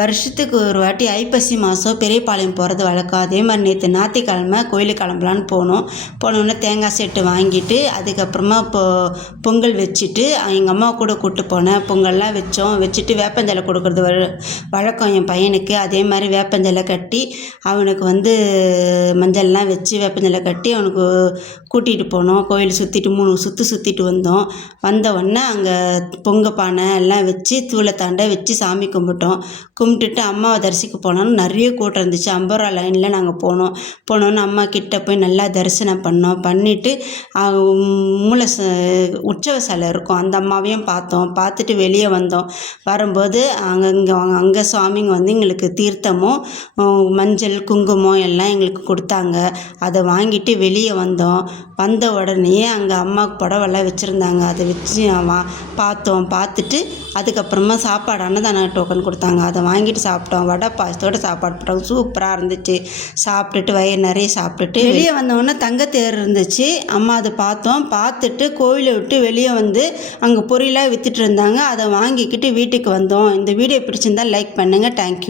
வருஷத்துக்கு ஒரு வாட்டி ஐப்பசி மாதம் பெரியபாளையம் போகிறது வழக்கம். அதே மாதிரி நேற்று ஞாயிற்றுக்கிழமை கோயிலுக்கு கிளம்பலான்னு போனோன்னே தேங்காய் செட்டு வாங்கிட்டு அதுக்கப்புறமா பொங்கல் வச்சுட்டு எங்கள் அம்மா கூட கூப்பிட்டு போனேன். பொங்கல்லாம் வச்சுட்டு வேப்பந்தலை கொடுக்குறது வழக்கம் என் பையனுக்கு. அதே மாதிரி வேப்பந்தலை கட்டி அவனுக்கு மஞ்சள்லாம் வச்சு வேப்பந்தலை கட்டி அவனுக்கு கூட்டிகிட்டு போனோம். கோயில் சுற்றிட்டு 3 சுற்று சுற்றிட்டு வந்த உடனே அங்கே பொங்க பானை எல்லாம் வச்சு தூளத்தாண்டை வச்சு சாமி கும்பிட்டுட்டு அம்மாவை தரிசிக்க போனோன்னு நிறைய கூட்டம் இருந்துச்சு. 50 ரூபா லைனில் நாங்கள் போனோன்னு அம்மா கிட்ட போய் நல்லா தரிசனம் பண்ணிவிட்டு உற்சவ சிலை இருக்கும், அந்த அம்மாவையும் பார்த்துட்டு வெளியே வரும்போது அங்கே சுவாமிங்க எங்களுக்கு தீர்த்தமும் மஞ்சள் குங்குமம் எல்லாம் எங்களுக்கு கொடுத்தாங்க. அதை வாங்கிட்டு வெளியே வந்த உடனே அங்கே அம்மாவுக்கு புடவெல்லாம் வச்சுருந்தாங்க. அதை வச்சு பார்த்துட்டு அதுக்கப்புறமா சாப்பாடு அன்னதான டோக்கன் கொடுத்தாங்க. அதை வாங்கிட்டு சாப்பிட்டோம். வடை பாயசத்தோடு சாப்பாடு போட்டோம். சூப்பராக இருந்துச்சு. சாப்பிட்டுட்டு வயிறு நிறைய சாப்பிட்டுட்டு வெளியே வந்தோடனே தங்கத்தேர் இருந்துச்சு. அம்மா அதை பார்த்துட்டு கோயிலை விட்டு வெளியே அங்கே பொரியலாக விற்றுட்டு இருந்தாங்க. அதை வாங்கிக்கிட்டு வீட்டுக்கு வந்தோம். இந்த வீடியோ பிடிச்சிருந்தால் லைக் பண்ணுங்கள். தேங்க்யூ.